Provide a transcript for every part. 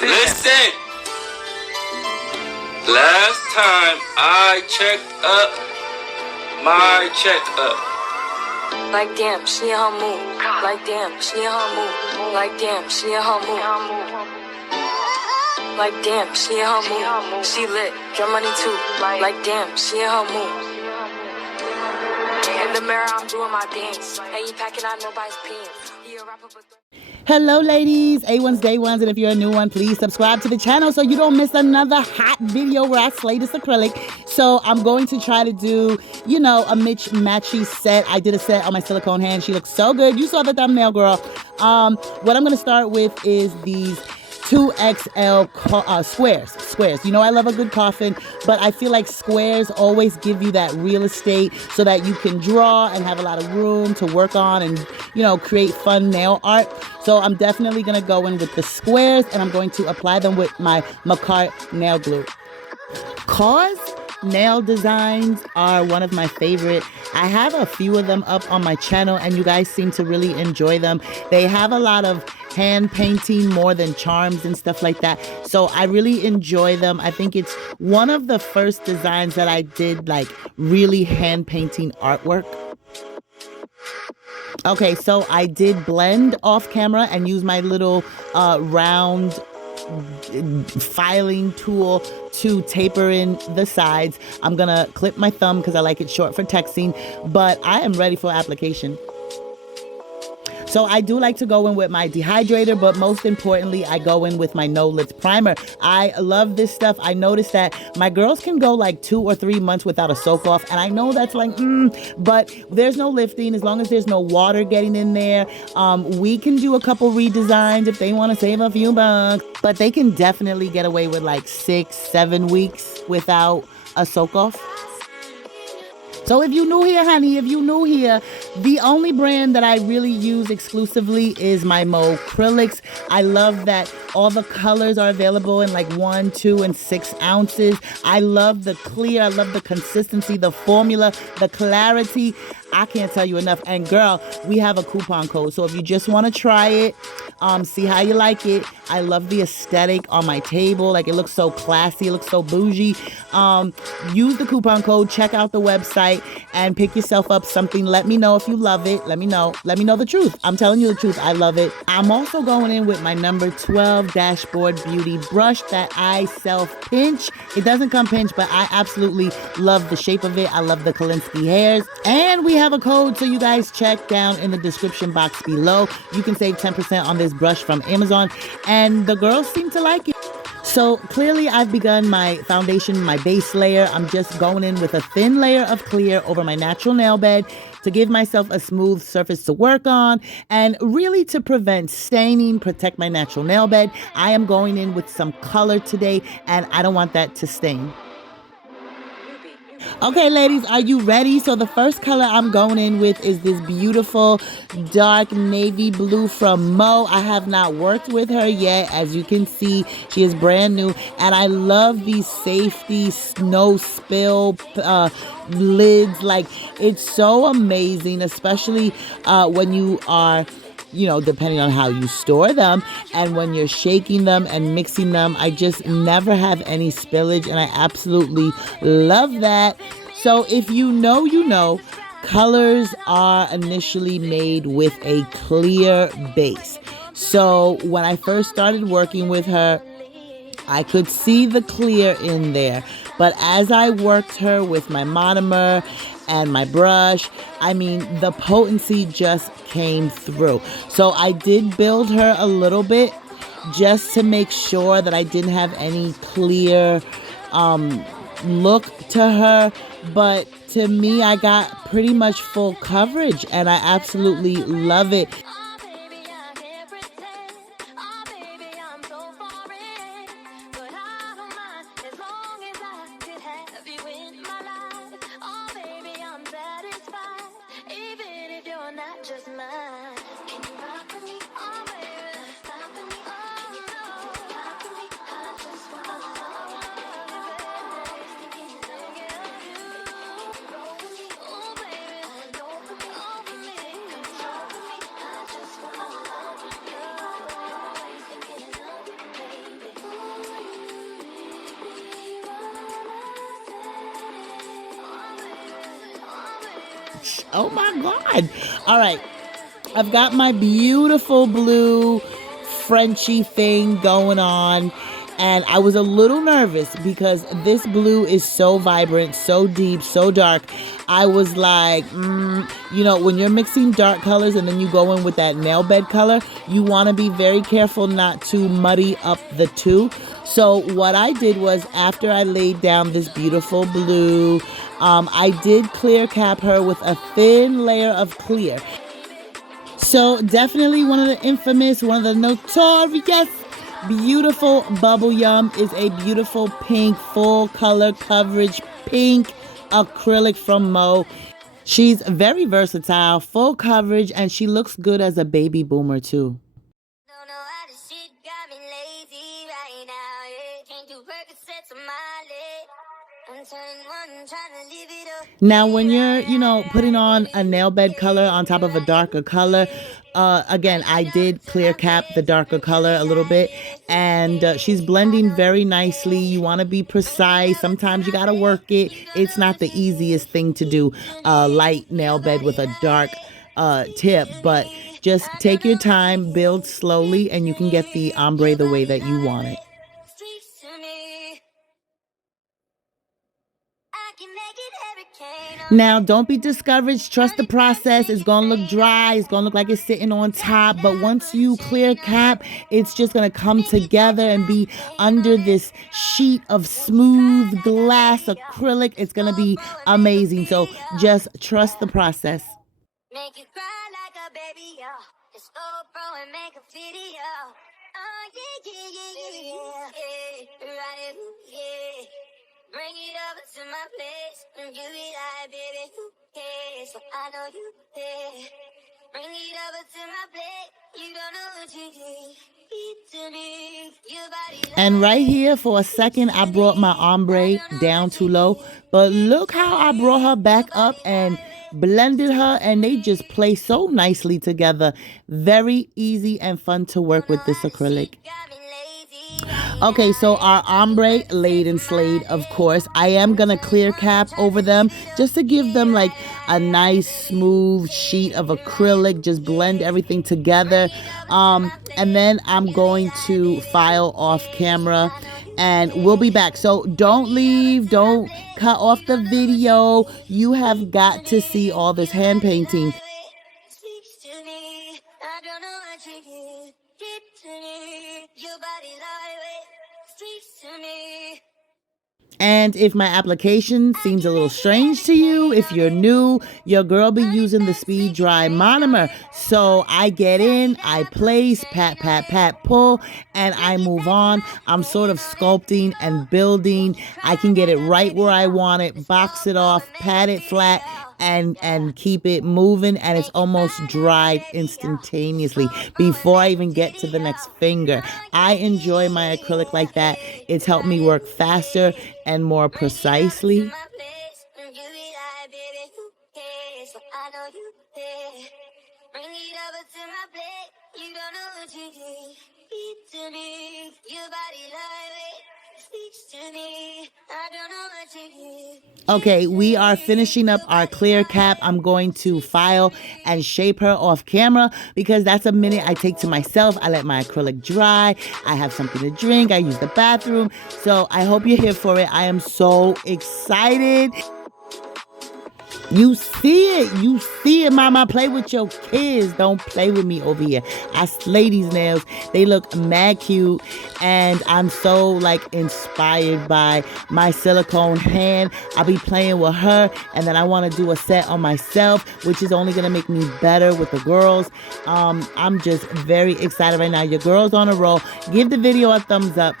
Listen. Last time I checked up, my checkup. Like damn, she in her mood. Like damn, she in her mood. Like damn, she in her mood. Like damn, she in her mood. She lit, get money too. Like damn, she in her mood. In the mirror, I'm doing my dance. Hey, you packing out nobody's pants. He a rapper, but Hello ladies, A1's Day Ones, and if you're a new one, please subscribe to the channel so you don't miss another hot video where I slay this acrylic. So I'm going to try to do, you know, a matchy set. I did a set on my silicone hand. She looks so good. You saw the thumbnail, girl. What I'm going to start with is these 2XL squares. You know I love a good coffin, but I feel like squares always give you that real estate so that you can draw and have a lot of room to work on and, you know, create fun nail art. So I'm definitely going to go in with the squares, and I'm going to apply them with my Macart nail glue. KAWS nail designs are one of my favorite. I have a few of them up on my channel, and you guys seem to really enjoy them. They have a lot of hand painting more than charms and stuff like that, so I really enjoy them. I think it's one of the first designs that I did like really hand painting artwork. Okay, so I did blend off camera and use my little round filing tool to taper in the sides. I'm gonna clip my thumb because I like it short for texting, but I am ready for application. So I do like to go in with my dehydrator, but most importantly, I go in with my no lift primer. I love this stuff. I noticed that my girls can go like 2 or 3 months without a soak off, and I know that's like, but there's no lifting as long as there's no water getting in there. We can do a couple redesigns if they want to save a few bucks, but they can definitely get away with like 6-7 weeks without a soak off. So if you're new here, honey, the only brand that I really use exclusively is my Mo acrylics. I love that all the colors are available in like 1, 2, and 6 ounces. I love the clear. I love the consistency, the formula, the clarity. I can't tell you enough. And girl, we have a coupon code. So if you just want to try it, see how you like it. I love the aesthetic on my table. Like, it looks so classy. It looks so bougie. Use the coupon code. Check out the website and pick yourself up something. Let me know if you love it. Let me know the truth. I'm telling you the truth. I love it. I'm also going in with my number 12 Dashboard Beauty brush that I self pinch. It doesn't come pinched, but I absolutely love the shape of it. I love the Kolinsky hairs. And we have a code, so you guys check down in the description box below. You can save 10% on this brush from Amazon, and the girls seem to like it. So clearly I've begun my foundation, my base layer. I'm just going in with a thin layer of clear over my natural nail bed to give myself a smooth surface to work on, and really to prevent staining, protect my natural nail bed. I am going in with some color today, and I don't want that to stain. Okay, ladies, are you ready? So the first color I'm going in with is this beautiful dark navy blue from Mo. I have not worked with her yet. As you can see, she is brand new, and I love these safety snow spill lids. Like, it's so amazing, especially when you are, you know, depending on how you store them and when you're shaking them and mixing them. I just never have any spillage, and I absolutely love that. So if you know, you know, colors are initially made with a clear base. So when I first started working with her, I could see the clear in there. But as I worked her with my monomer and my brush, I mean, the potency just came through. So I did build her a little bit just to make sure that I didn't have any clear look to her. But to me, I got pretty much full coverage, and I absolutely love it. much. Oh my God. All right. I've got my beautiful blue Frenchy thing going on. And I was a little nervous because this blue is so vibrant, so deep, so dark. I was like, you know, when you're mixing dark colors and then you go in with that nail bed color, you want to be very careful not to muddy up the two. So what I did was, after I laid down this beautiful blue, I did clear cap her with a thin layer of clear. So definitely one of the infamous, one of the notorious beautiful Bubble Yum is a beautiful pink, full color coverage, pink acrylic from Mo. She's very versatile, full coverage, and she looks good as a baby boomer too. Don't know how this shit got me lazy right now, yeah. Can't do Percocets on my leg. I'm turning one, trying to live it up. Now, when you're, you know, putting on a nail bed color on top of a darker color, again, I did clear cap the darker color a little bit, and she's blending very nicely. You want to be precise. Sometimes you got to work it. It's not the easiest thing to do, light nail bed with a dark tip, but just take your time, build slowly, and you can get the ombre the way that you want it. Speaks to me. I can make it hurricane. Now, don't be discouraged. Trust the process. It's going to look dry. It's going to look like it's sitting on top. But once you clear cap, it's just going to come together and be under this sheet of smooth glass acrylic. It's going to be amazing. So just trust the process. Make you cry like a baby, yo. Just go pro and make a video. Oh, yeah, yeah, yeah, yeah, yeah. Right, yeah. Bring it over to my place. And you be like, baby, who cares? So I know you care. Bring it over to my plate. You don't know what you did. To me, your body And right here, for a second, I brought my ombre down too low. But look how I brought her back up and blended her, and they just play so nicely together. Very easy and fun to work with this acrylic. got me lazy. Okay, so our ombre laid and slayed, of course. I am going to clear cap over them just to give them like a nice smooth sheet of acrylic. Just blend everything together. And then I'm going to file off camera and we'll be back. So don't leave. Don't cut off the video. You have got to see all this hand painting. Speaks to me. I don't know what you did. Did to me. Your body lightweight. Speaks to me. And if my application seems a little strange to you, if you're new, your girl be using the speed dry monomer. So I get in, I place, pat, pat, pat, pull, and I move on. I'm sort of sculpting and building. I can get it right where I want it, box it off, pat it flat, and keep it moving, and it's almost dried instantaneously before I even get to the next finger. I enjoy my acrylic like that. It's helped me work faster and more precisely. My place. And you be like, baby, who cares? So I know you care. Bring it over to my plate. You don't know what you did. Speak to me. Your body lightweight. Speaks to me. I don't know what you did. Okay, we are finishing up our clear cap. I'm going to file and shape her off camera because that's a minute I take to myself. I let my acrylic dry. I have something to drink. I use the bathroom. So I hope you're here for it. I am so excited. You see it. You see it, mama. Play with your kids. Don't play with me over here. I slay these nails. They look mad cute. And I'm so like inspired by my silicone hand. I'll be playing with her. And then I want to do a set on myself, which is only going to make me better with the girls. I'm just very excited right now. Your girl's on a roll. Give the video a thumbs up.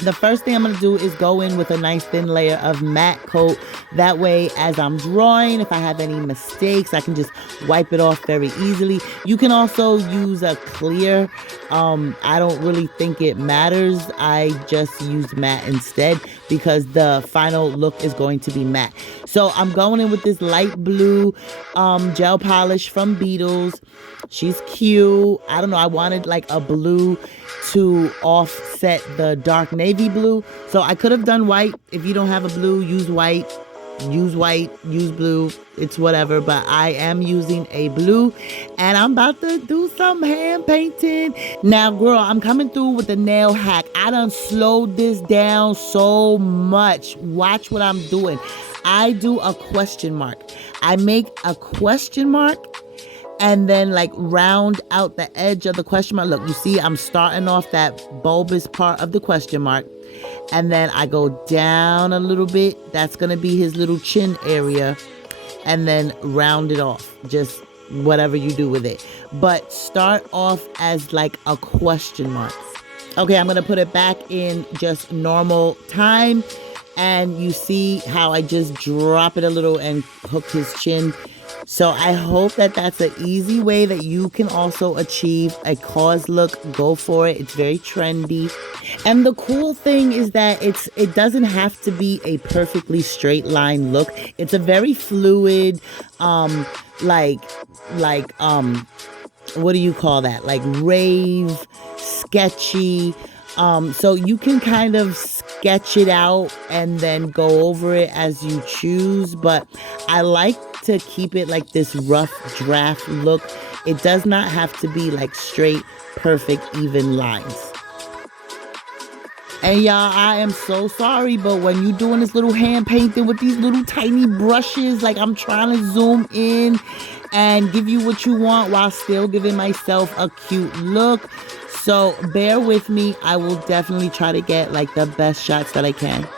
The first thing I'm going to do is go in with a nice thin layer of matte coat. That way, as I'm drawing, if I have any mistakes, I can just wipe it off very easily. You can also use a clear. I don't really think it matters. I just use matte instead because the final look is going to be matte. So I'm going in with this light blue gel polish from Beetles. She's cute. I don't know. I wanted like a blue to offset the dark navy blue. So I could have done white. If you don't have a blue, use white. use white, use blue, it's whatever, but I am using a blue, and I'm about to do some hand painting. Now, girl, I'm coming through with the nail hack. I done slowed this down so much. Watch what I'm doing. I do a question mark. I make a question mark and then like round out the edge of the question mark. Look, you see, I'm starting off that bulbous part of the question mark. And then I go down a little bit. That's going to be his little chin area. And then round it off. Just whatever you do with it. But start off as like a question mark. Okay, I'm going to put it back in just normal time. And you see how I just drop it a little and hook his chin. So I hope that that's an easy way that you can also achieve a KAWS look. Go for it. It's very trendy. And the cool thing is that it doesn't have to be a perfectly straight line look. It's a very fluid, like what do you call that? Like rave, sketchy. So you can kind of sketch it out and then go over it as you choose. But I like to keep it like this rough draft look. It does not have to be like straight, perfect, even lines. And y'all, I am so sorry, but when you're doing this little hand painting with these little tiny brushes, like I'm trying to zoom in and give you what you want while still giving myself a cute look. So bear with me. I will definitely try to get like the best shots that I can.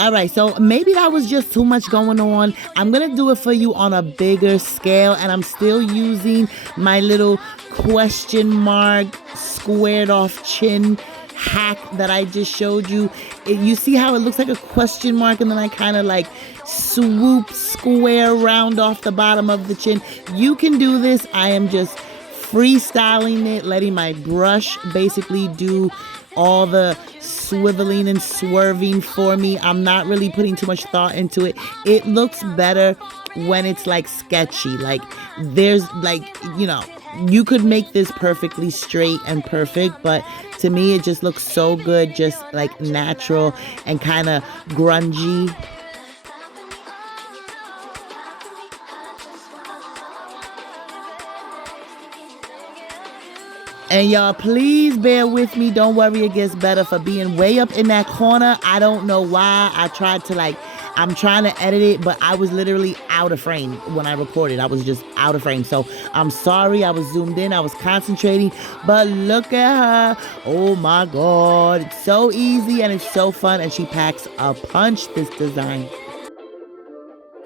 All right, so maybe that was just too much going on. I'm going to do it for you on a bigger scale, and I'm still using my little question mark squared off chin hack that I just showed you. You see how it looks like a question mark, and then I kind of like swoop square round off the bottom of the chin. You can do this. I am just freestyling it, letting my brush basically do all the swiveling and swerving for me. I'm not really putting too much thought into it. It looks better when it's like sketchy. Like there's like, you know, you could make this perfectly straight and perfect, but to me it just looks so good, just like natural and kind of grungy. And y'all, please bear with me. Don't worry, it gets better for being way up in that corner. I don't know why. I'm trying to edit it, but I was literally out of frame when I recorded. I was just out of frame. So I'm sorry. I was zoomed in. I was concentrating. But look at her. Oh my God. It's so easy and it's so fun. And she packs a punch, this design.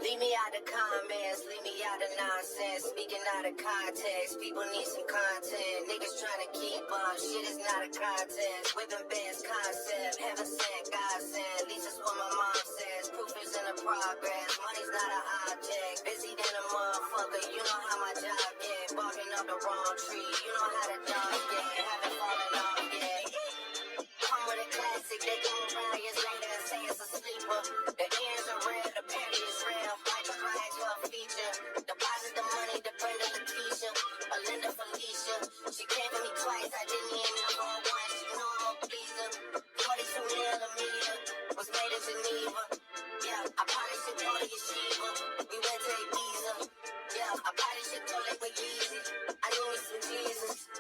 Leave me out of comments, leave me out of nonsense. Speaking out of context, people need some content. Niggas trying to keep up, shit is not a contest. With them bands concept, heaven sent, God sent. At least that's what my mom says. Proof is in the progress, money's not an object. Busy than a motherfucker, you know how my job get. Barking up the wrong tree, you know how the dog get. Haven't fallen off yet. Come with a classic, they gon' ride years later and say it's a sleeper. The ears are real, the penny is real. Like a client to a feature. Deposit the money to Brenda Leticia, or Linda Felicia. She came for me twice, I didn't even know her once. You know I'm a pleaser. 42 millimeter was made in Geneva. Yeah, I probably should go to Yeshiva. We went to Ibiza. Yeah, I probably should go like with Yeezy. I knew me some Jesus.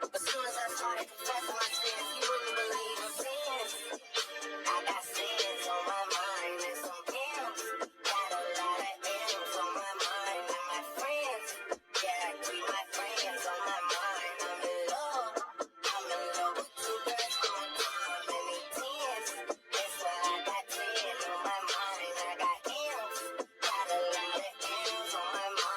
But soon as I started confessing my sins, he wouldn't believe it. Sins. I got sins on my mind and some M's. Got a lot of M's on my mind and my friends. Yeah, I keep my friends on my mind. I'm in love. I'm in love with two girls on time and they tens. That's why I got 10 on my mind. I got M's. Got a lot of M's on my mind.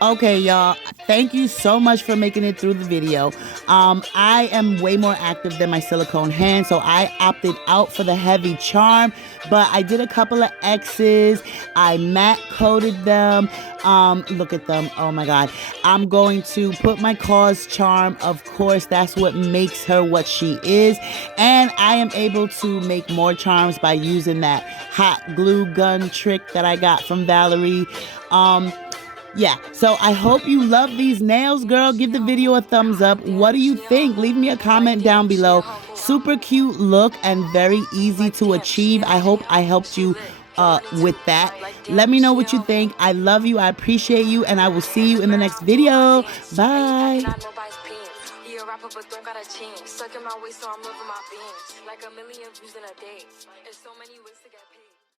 Okay, y'all. Thank you so much for making it through the video. I am way more active than my silicone hand, so I opted out for the heavy charm, but I did a couple of X's. I matte coated them. Look at them. Oh my God. I'm going to put my KAWS charm. Of course, that's what makes her what she is. And I am able to make more charms by using that hot glue gun trick that I got from Valerie. Yeah, so I hope you love these nails, girl. Give the video a thumbs up. What do you think? Leave me a comment down below. Super cute look and very easy to achieve. I hope I helped you with that. Let me know what you think. I love you. I appreciate you. And I will see you in the next video. Bye. But don't gotta change. Sucking my waist, so I'm loving my beans. Like a million views in a day. There's so many ways to get paid.